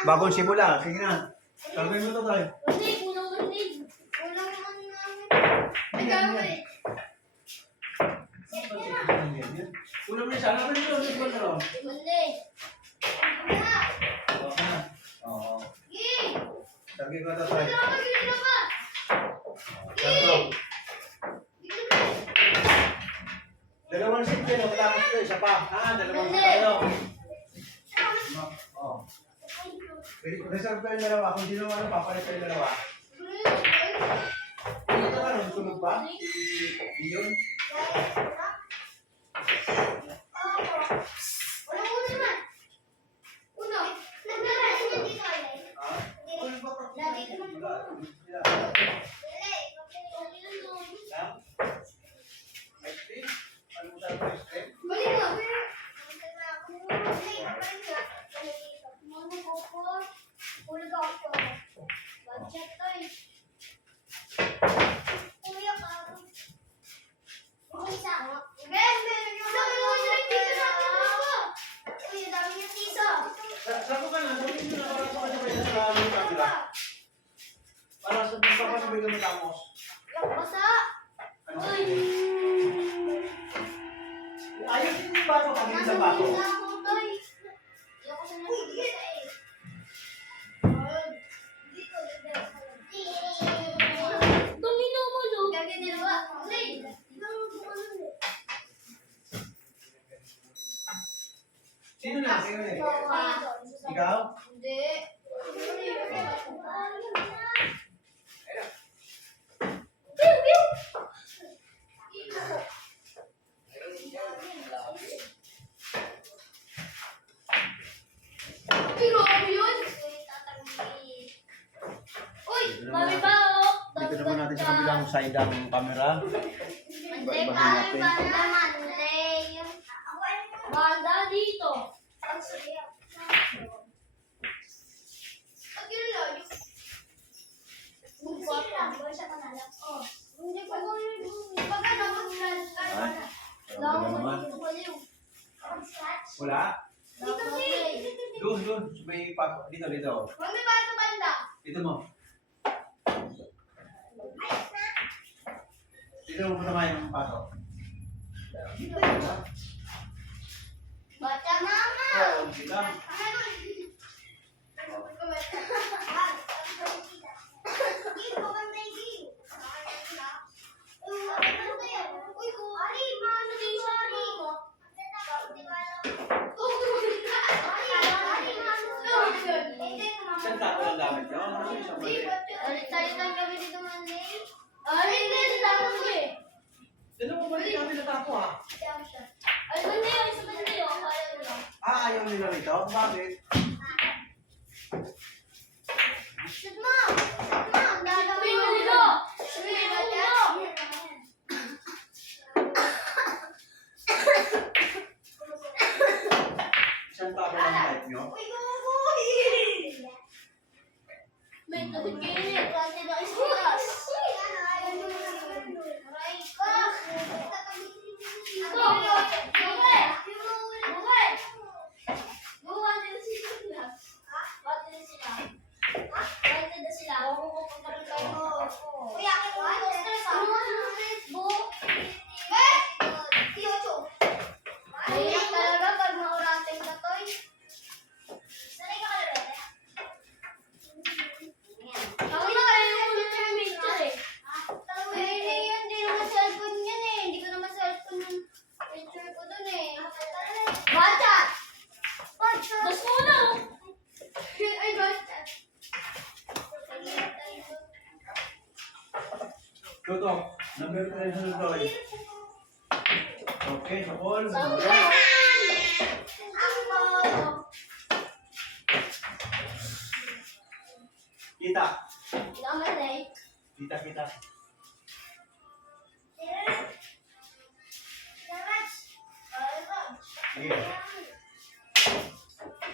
Bagong simula. Sige na. Sabihin mo to tayo. Hindi, kulang naman namin. Ay, gawin. Una mo siya. Ano nito? Ano nito? Mali. Oo. Gigi! Sabihin ko to tayo. Gigi ka! Dalawang sit kayo. Matapos ko. Isa pa. Dalawang sit tayo. Oo. Reserve kayo dalawa. Kung sino ano, papalit kayo dalawa. Ano ito ka? Tulog ba? Iyon? Saan ka na? Sabihin nyo na para sa kanya sa aming kabila. Para sa mga kapasabay kami tapos. Ano? Ayos din yung baso kami sa baso. Sino na? Sino na? Ikaw? Hindi. Pero ano yun? Uy, mami ba oh? Dito naman natin sa kabilang side ang camera. Iba-ibahin natin. Banda dito. Wala? Doon. May paso. Dito. Dito mo. Dito mo punta kayo ng paso. Baca mama. Oo, dito. Saan tapo ang gamit nyo? Ano yung isang mali? Dito mo balik namin na tapo ha? Ayaw nila rito? Bakit? Isang tapo ang type nyo? Tutok, number 3 sa Toy. Okay, sa Paul. Kita. Kita. Sige.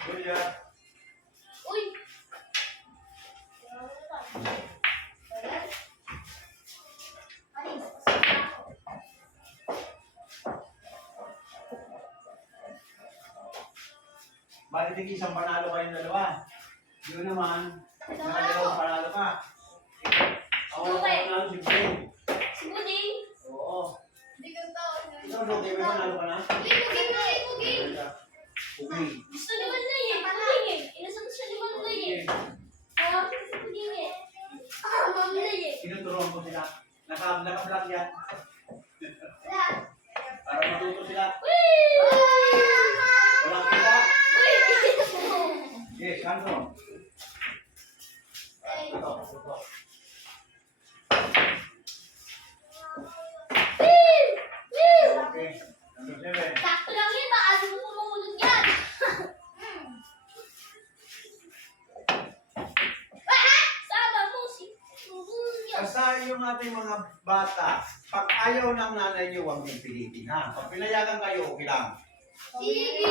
Julia. Uy! Bali, isang panalo kayong dalawa. Yun naman, nakagalaw panalo ka. Ako na panalo si Ben. Si Buding. Oo. Hindi ka tao. Ikaw, Doki, may panalo ka na? Buging na eh, buging. Okay. Gusto naman na eh, buging eh. Inasal siya ni Ma'am Lay eh. Tawag ko si Buging eh. Ma'am Lay eh. Tinuturuan ko sila. Naka-block yan. Wala. Para matuto sila. Wee! Walang kita. Wee! Yes, ano? Ay. Ito. Wee! Wee! Okay. Number 7. Sakto lang yun, baka di mo pumulog yan. Sama mo si pumulog yan. Basta yung ating mga bata, pag ayaw ng nanay niyo, huwag niyong pilitin, ha? Pag pinayagan kayo, okay lang. Sige.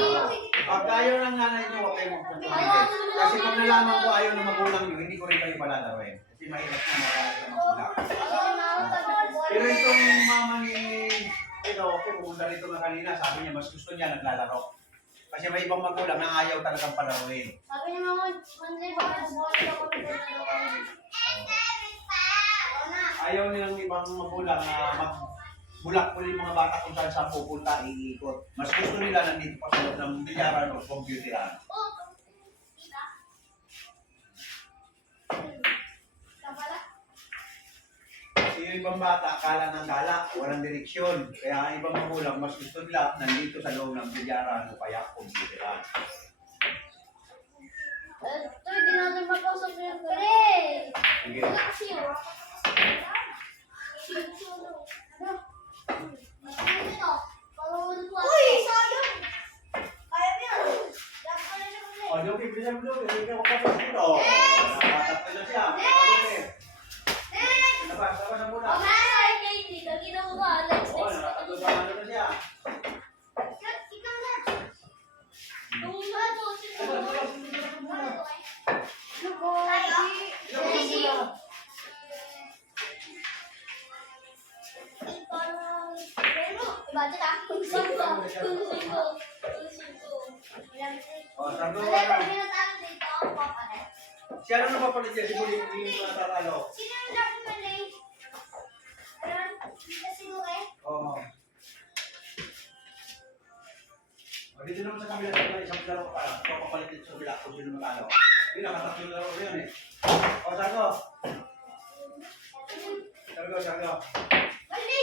Pag ayaw ng nanay niyo, huwag kayong magpapilitin. Kasi pag nalaman ko ayaw ng magulang niyo, hindi ko rin kayo palalaroin. Kasi mahirap na magalit ang magulang. Pero itong mama ni okay, pumunta rito nga kanina, sabi niya mas gusto niya naglalaro. Kasi may ibang magulang na ayaw talagang palaruin. Sabi niya mga Monday, baka buwan na kami Ayaw nilang ibang magulang na magbulak po yung mga bata kung saan saan pupunta, iikot. Mas gusto nila nandito pa sa loob ng bilyaran o computeran. Oh, kita. Kapala. Kasi yung ibang bata, akala ng gala, walang direksyon. Kaya ang ibang magulang, mas gusto nila nandito sa loob ng bilyaran o kaya computeran. Ito, hindi natin mapasok yung pre. Sige. Wala kasi yun. Uy, sayang! Kaya mo yan. O, yung pipisan mo doon, hindi ka makapasok dito. O, nakatatlo na siya. O, okay. Labas na muna. Oh, nasa kay dito. Kita mo ba? Next, O, next. nakatatlo na ano na siya. Ikaw na. Tumula to. Budget ah. Kung singko. O, sabi mo Alay, pag ano. pinatalo dito, ako papalit. Siya ano napapalit niya, si Buling yung matatalo. Sino yung dapat malay? Ayan, dito siguro eh. Oo. O, dito naman sa kabila, isang laro pa. Papapalit dito sa kabila kung sino matalo. Hindi, nakatatlo laro yun eh. O, Sargo. Sargo. Mali!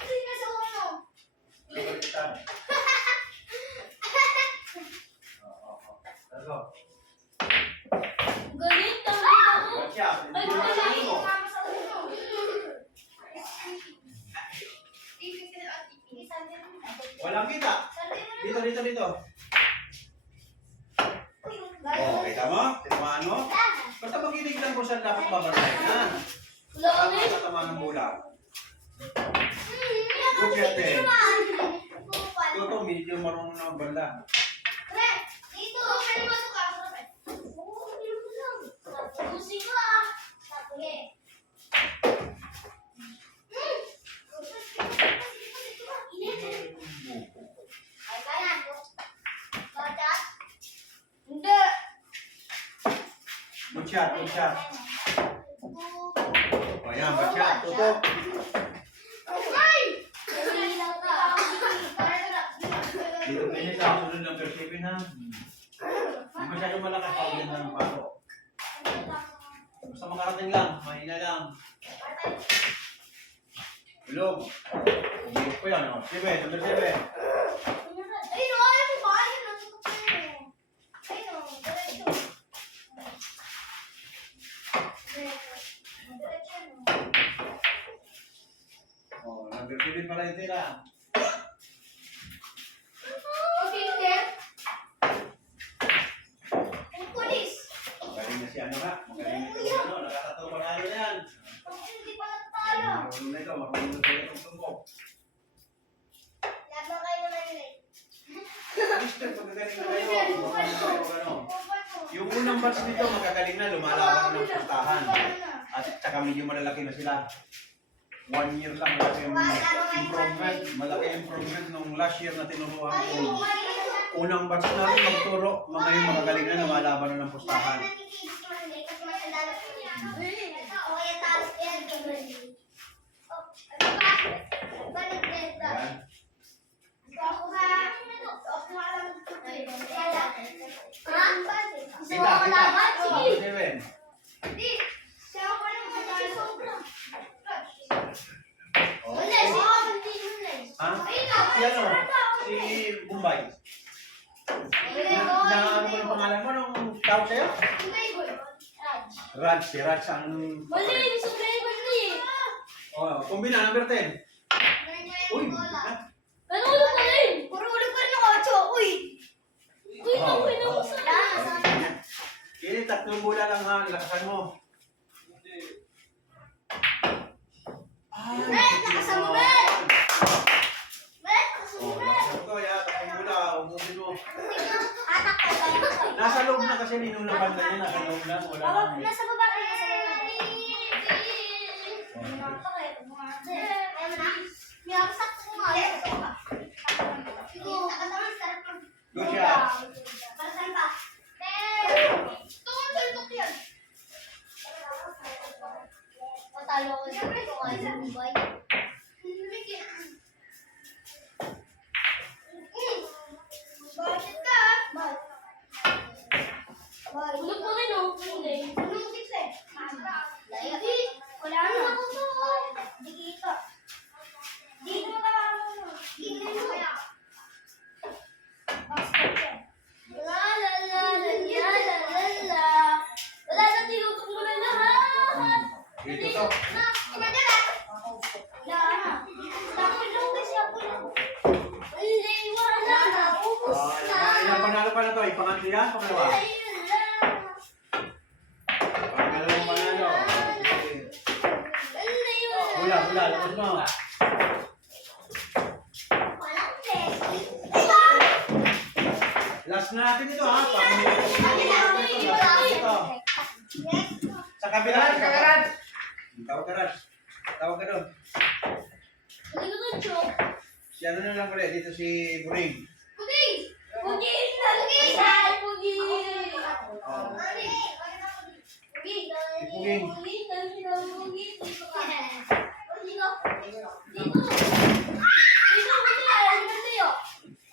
Sino sa uno? Nabalikitan. Sargo. Galit, tawag ako. Ba't siya? Ay, Hindi mo wala nalaro yung mo. mama sa uno. Walang kita. Dito. O, kita mo? Tinamaan mo? Basta maginig lang kung saan dapat babarayan. Saan Loli? ang tatamaan ng bola? Good shot eh. Ito, medyo marunong na banda. Dito. Pwede masok ka. Oo, hindi mo lang. Tapusin ko ah. Sige. Ay, kaya. Bacat? Hindi. Good shot. O yan, good shot. Tutok. Ay! Nangilaw ka. Dito kayo sa sunod ng persipin ha. Hindi masyadong malakas pa ulit ng paro. Basta makarating lang, mahina lang. Bilog. Bilog ko yan. 7, number 7. Ay, no, ayaw mo ba? Ayaw, natutok ka yun eh. Ay, no, diretso. Diretso, no. Oh, number 7 para yung tira. Okay, sir. Ang pulis. Magaling na si ano ka? Magaling na si ano. Nakatato pa na ano yan. Hindi pa natalo. Marunong na ito. Marunong na itong tumbok. Laban kayo na yun eh. Mister, pagkagaling na kayo. Ano? Yung unang batch nito, magagaling na. Lumalaban na ng puntahan. At saka medyo malalaki na sila. 1 year lang malaki yung improvement. Malaki yung improvement nung last year na tinuruan ko. unang batch natin magturo, mga yung magagaling na lumalaban na ng pustahan. Ayan. Kita, kita. Sige, Wen. Okay. Ha? Si ano? Si Bombay. Na ano mo yung pangalan mo? Anong tawag sa'yo? Raj. Si Raj ang... Oh, kumbina, number 10. Uy! Ha? Kini, 3 bola lang ha. Lakasan mo. Lakasan mo, Ben! Oh, lakasan ko. Ya, 3 bola. Umusin mo. Nasa loob na kasi ninong na banda niya. Nasa loob na. Wala na. Nasa baba ka na sa Good job. Dito to. Ilang panalo pa na to? Ipangatlo yan? Pangalawa? Pangalawang panalo. Hula, hula. Labas mo. Last na natin ito ha. Sa kabila. Tawag ka Raj. Tawag ka doon. Si ano na lang ulit. Dito si Buring.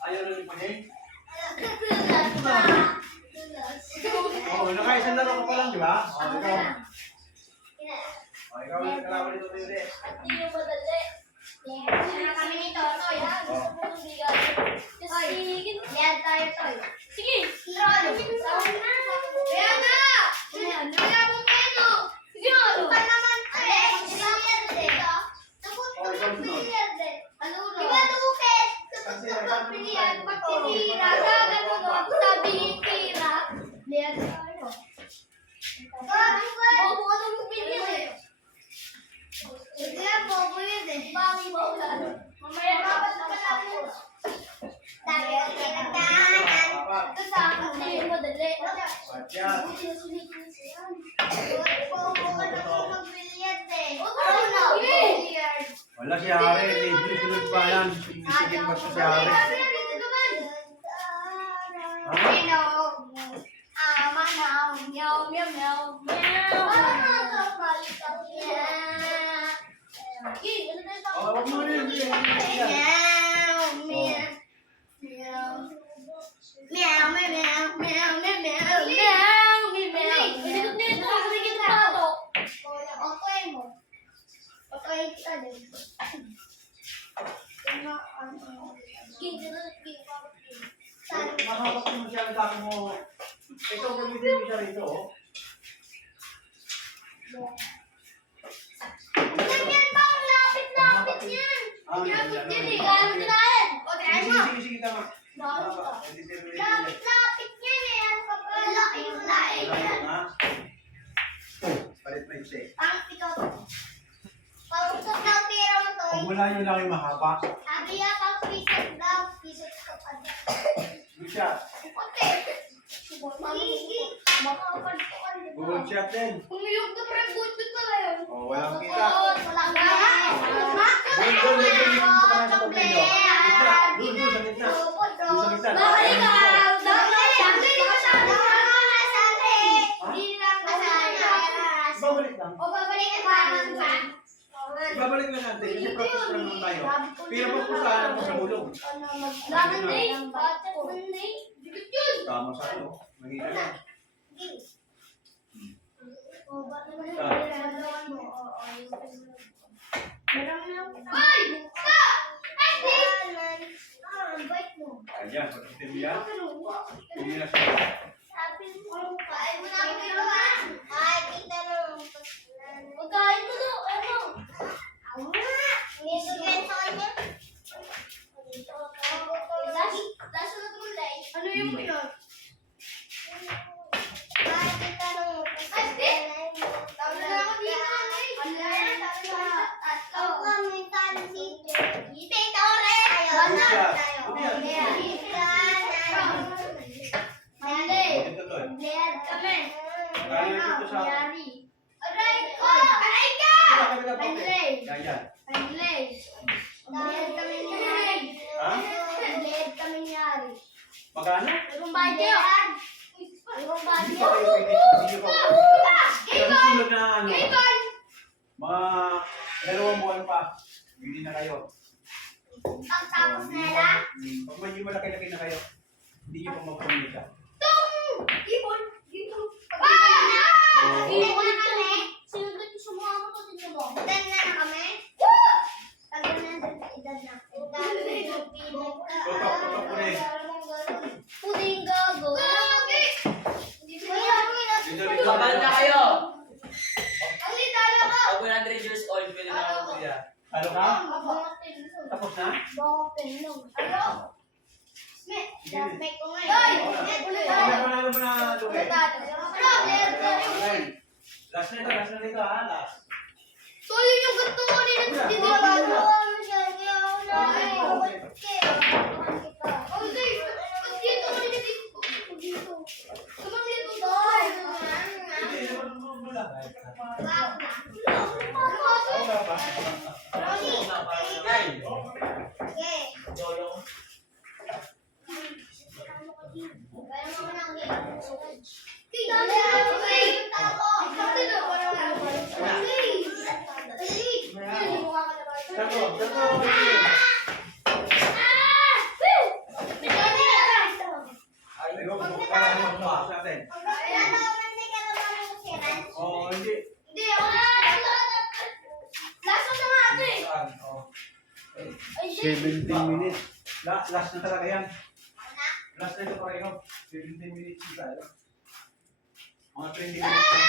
Ayaw na ni Buring. Oo, nakaisang laro ka pa lang, di ba? Oo, ikaw. Ikaw yung kalaban nito ulit. Patya. Wala si Hari. Hindi sunod pa yan. Sige pa si Hari. Oh, wag mo rin. Mahawak mo siya ang dami mo. Ito, gamitin mo siya rito. Sige, tama. Palit na isa eh. Pag wala nyo lang yung mahaba. Good shot. Good shot din. Oh, walang kita. Doon sa gitna. Doon sa gitna. Yung sa gitna. Babalik ka! Sabi ko sabi! Hindi lang kasi. Babalik lang. O babalik ka ba? Babalik lang natin. Kasi practice pa naman tayo. Pero magpusahan mo sa bulong. Lemon day? Lemon day? Dikit yun! Tama sa ano. Mahina lang. Ay! Stop! Ay, Ayan, pagkitin mo yan. Hindi na siya. Magkain mo daw, ano? Ano yung yun? Ay, di! Tawag na ako dito, Andre. Ito to eh. Kaya dito sa... Kapit ka, kapit. Ayan. Ha? Magkano? Hindi pa kayo pwede. Hindi pa. Sa susunod na ano, mga 2 buwan pa, bili na kayo. Tapos nila, Pag medyo malaki-laki na kayo, hindi nyo pa magpamilya. ibon. Oo. Sinunod ko sa mga ako, tingnan mo. Tutok ko rin. Puding gago. Babal na kayo! Ang litala ka. Pag 100 years old, pwede na ako kuya. Ano ka? Tapos na? Ano ba na lugi? Last na ito ha, last. Yung ganito ko rin ang hindi Hindi, naman mo lang. Oo nga ba? Ayun, para mag-box natin. Oo, hindi. Hindi, lasa na nga ito eh. Oo. Ay, shit. 17 minutes. Last na talaga yan. Last na ito pareho. 17 minutes na tayo. Mga 20 minutes na tayo.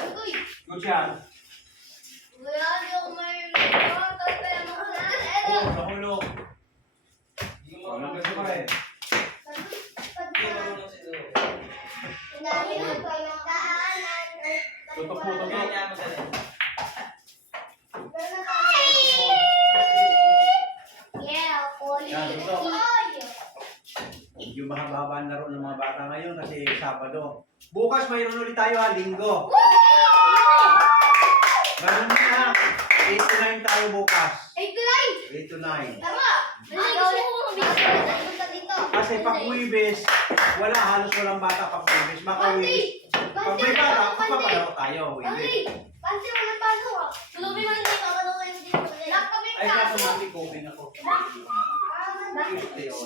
Uy, Good job. wala di ako may kaya mo na. Oo, sa hulog. Walang gusto pa rin. Hindi marunong si Lou. Tutok. Kaya niya mo dali. Yeah, Yan, tutok. Medyo mahaba ang laro ng mga bata ngayon kasi Sabado. Bukas mayroon ulit tayo ha, Linggo. Meron na. 8 to 9 tayo bukas. 8 to 9. Tama! Nalilig ko kung bisa dito. Kasi pag Huwebes, halos walang bata pag Huwebes. Maka Huwebes. Pag may bata, papalaro tayo Huwebes. Panty, walang pasok ah. Tulubi man dito, kaluwi mo dito. Lahat kami Ay, kaso pasok. mati coping ako. Tuesday o.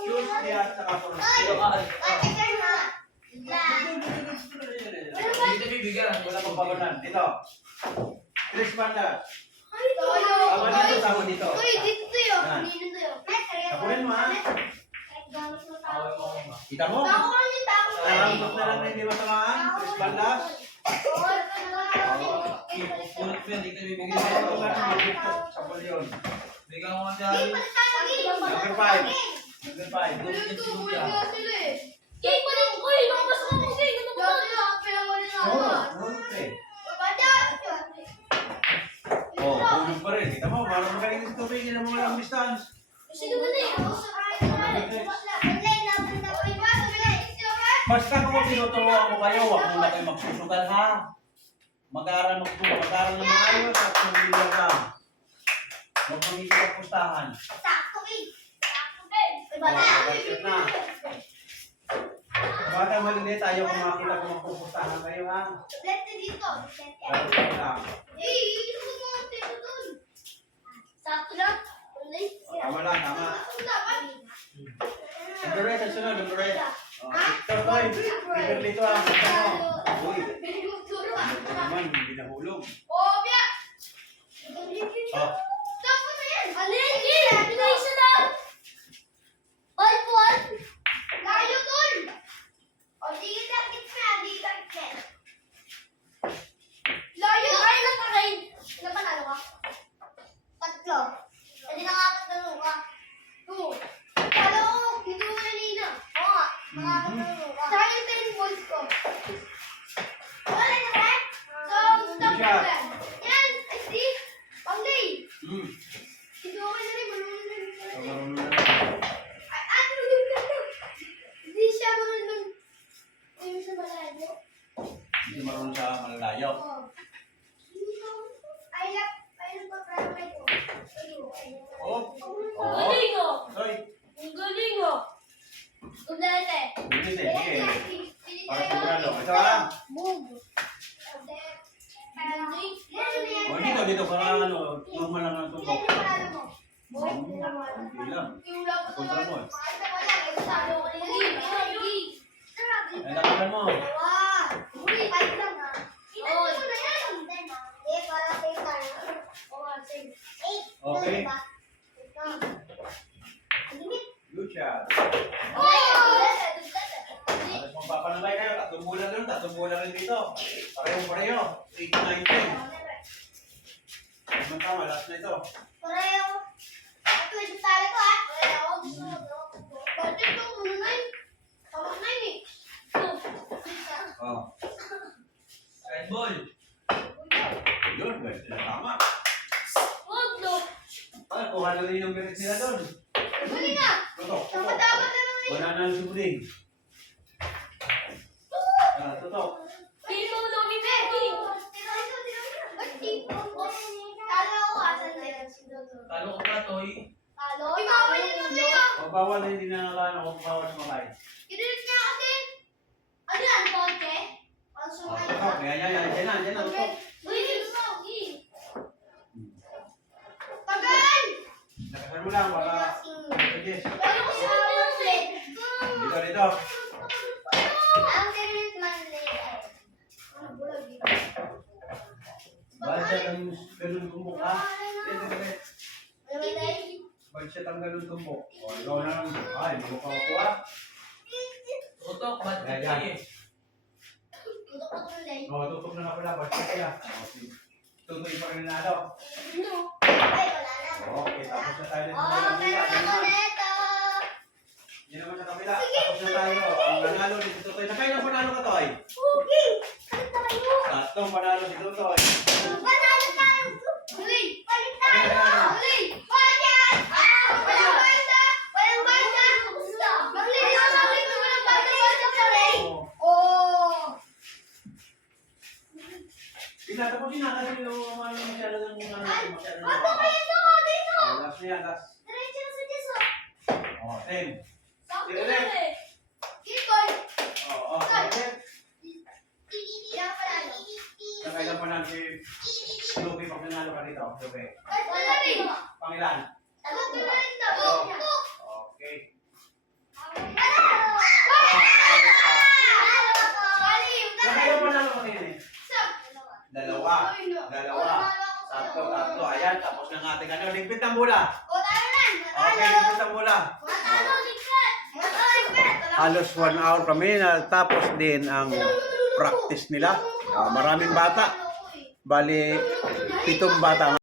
Tuesday at saka Thursday. Pero ka, Ano hindi na bibigyan. Wala pang babanan. Dito. Chris Banda. Tama Tama dito. Uy, dito yun. Yan. Dito yun. Tapunin mo ha. Away mo ako ma. Kita mo? Tako ka lang yung tako. Narambot na lang na hindi matamaan. Chris Banda. Ulit mo yan, hindi ka bibigyan. Ito nga naman dito. Sa Polion. Bigyan ko nga siya. Number 5. Number 5. Ulit si Luya. Kay, kunin ko eh. Nakapasok ako kay. Ganun ko ba? Pinawalin ako. Oh, tulog pa rin. Kita mo, parang magaling ng tubig. Hindi na mo lang distance. Sige ba na Basta kung tinuturuan ko kayo, huwag muna kayo magsusugal ha. Mag-aaral na maayos at sumili ka. Huwag mamili ang pustahan. Sakto eh. Sakto eh. Bata. Budget na. Bata maliliit, ayaw ko makita kung magpupustahan kayo ha. Lete dito. Budget lang. Eh, yung mga tito dun. Sakto lang. Tama lang, tama. Dapat. Number red, ang sunod, number red. Ito, Toy. Bigyan dito ah. Uy, ito naman, hindi nahulog. Oh, Bia! Oh, Tapos na yan! Aligi! Pinaysa na! All for? Layo dun! O, di lakit na, di lakit na. Layo! Ay, napakain! Ilan panalo ka? Tatlo. Hindi nakakatanong ka. Two. Kala ko, hindi mo kanina. Oo nga, nakakatanong ka. Saan yung 10 points ko? Wala na ba? So, stop Good job. na. Yan! I see! Panglay! hmm. Hindi ako na rin, marunong na rin. So, marunong na. Ay, marunong na rin. Hindi siya marunong. Hindi siya malayo. Hindi marunong sa malalayo. Oo. I love pa-private ko. Oh, Ang galing oh! Toy. Ang galing oh! Kundete. Hindi, sige. Para sigurado. Ito lang. Boom. O, dito, para ano, normal lang ang tumbok. Hindi lang. Kontra mo. Ay, nakakan mo. Okay. Good job. Alas magpapanabay kayo. Tatlong bulan doon, tatlong bulan rin dito. Pareho. 8, 9, 10. Tama, last na ito. Oh. Red ball. Yun, well, tama. Ah, kuha na rin yung birit nila doon. Tutok. Banana ng subuding. Tutok. Talo ko pa, Toy. O, bawal na hindi na nakakano kung bawal sa kamay. Tutok. Yan. Yan na, tutok. Nakasan mo lang, baka... Yes. Dito. Balsat ang ganun tumbok ha. Balsat ang ganun tumbok. O, ikaw na lang. Ay, hindi mo pa makuha. Tutok, ba't Yan. kasi? O, tutok na pala. Balsat siya. O, tutoy pa rin na daw. Okay, tapos na tayo. Yan naman sa kabila. Tapos na tayo. Ang nanalo ni Tutoy. Nakailang panalo ka, Toy? Tatlong panalo si Tutoy. Tinatapusin na kasi yung masyado ng masyado ng last na yan, last. O, 10. O, okay. Nakailang panalo si Lupi pag nanalo ka dito. Lupi. Pangilan? Okay. Nakailang panalo ka din eh? Dalawa. Tatlo. Ayan, tapos ng ating ano. Ligpit ng bola. Okay, ligpit ng bola. Halos 1 hour kami. Tapos din ang practice nila. Maraming bata. Bali, 7 bata.